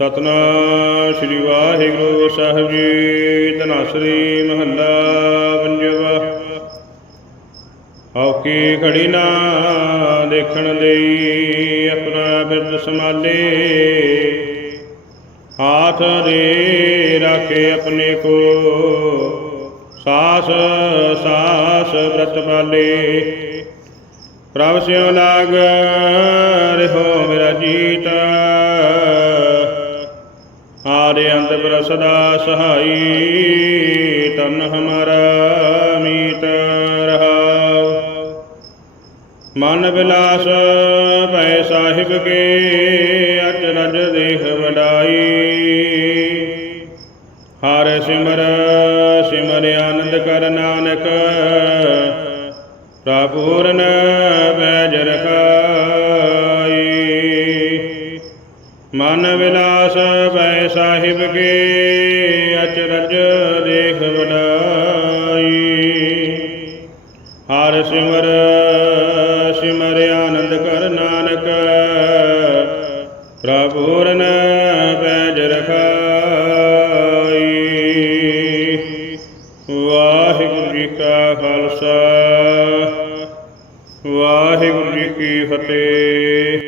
ਸਤਨਾਮ ਸ੍ਰੀ ਵਾਹਿਗੁਰੂ ਸਾਹਿਬ ਜੀ ਤਨਾਸ਼ਰੀ ਮਹੱਲਾ ਪੰਜਵਾ। ਔਕੀ ਖੜੀ ਨਾ ਦੇਖਣ ਲਈ ਆਪਣਾ ਬਿਰਦ ਸੰਭਾਲੇ। ਹਾਥ ਦੇ ਰਾਖੇ ਆਪਣੇ ਕੋ ਸਾਸ ਸਾਸ ਬ੍ਰਤ ਪਾਲੇ। ਪ੍ਰਭ ਸਿਉ ਲਾਗ, ਰਹੋ ਮੇਰਾ ਜੀਤ। ਆਰੇ ਅੰਤ ਪਰ ਸਦਾ ਸਹਾਈ ਤਨ ਹਮਾਰਾ ਮੀਤ ਰਹਾਉ। ਮਨ ਬਿਲਾਸ ਭੈ ਸਾਹਿਬ ਕੇ ਅਚਰਜ ਦੇਖ ਵਡਾਈ। ਹਰ ਸਿਮਰ ਸਿਮਰ ਆਨੰਦ ਕਰ ਨਾਨਕ ਪ੍ਰਪੂਰਨ ਬੈਜ ਰਖਾਈ ਮਨ ਵਿਲਾਸ ਭੈ ਸਾਹਿਬ ਕੇ ਅਚਰਜ ਦੇਖ ਵਡਾਈ। ਹਰ ਸਿਮਰ ਸਿਮਰ ਆਨੰਦ ਕਰ ਨਾਨਕ ਪ੍ਰਭੂਰਨ ਪੈਜ ਰਖਾਈ। ਵਾਹਿਗੁਰੂ ਜੀ ਕਾ ਖਾਲਸਾ, ਵਾਹਿਗੁਰੂ ਜੀ ਕੀ ਫਤਿਹ।